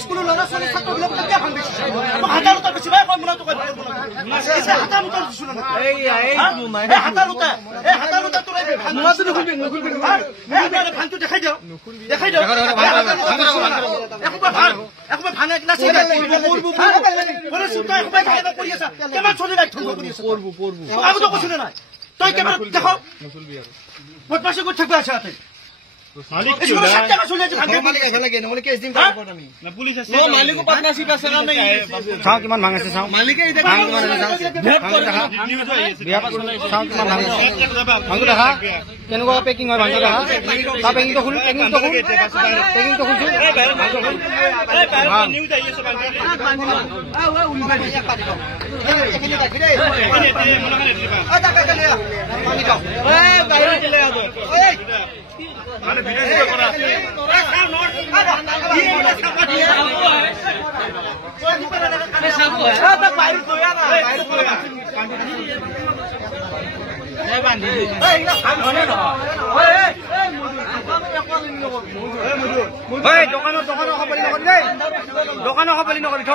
স্কুলৰ ল'ৰা ছোৱালী ছাত্ৰবিলাক কেতিয়া ভাল বেছি হাজাৰটা বেছিভাগ কম বোলা তোক হাজাৰটা দিছো হাজাৰটা তোৰ ভানটো দেখাই দিওঁ একোবা ভাল একোবা ভাঙা ক্লাছ কৰি আছা কেমান চলি ৰাখ আগতে কৈছিল নাই তই কেমান দেখাও বদমাছি কৰি থাকিব আছে ইয়াতে কিমান ভাঙিছে চাওঁ মালিকে দেখা কেনেকুৱা পেকিং হয় ভাঙটো দেখা তাৰ পেকিংটো খোল পেকিংটো খুলছো দোকানৰ খাবলি নকৰি থ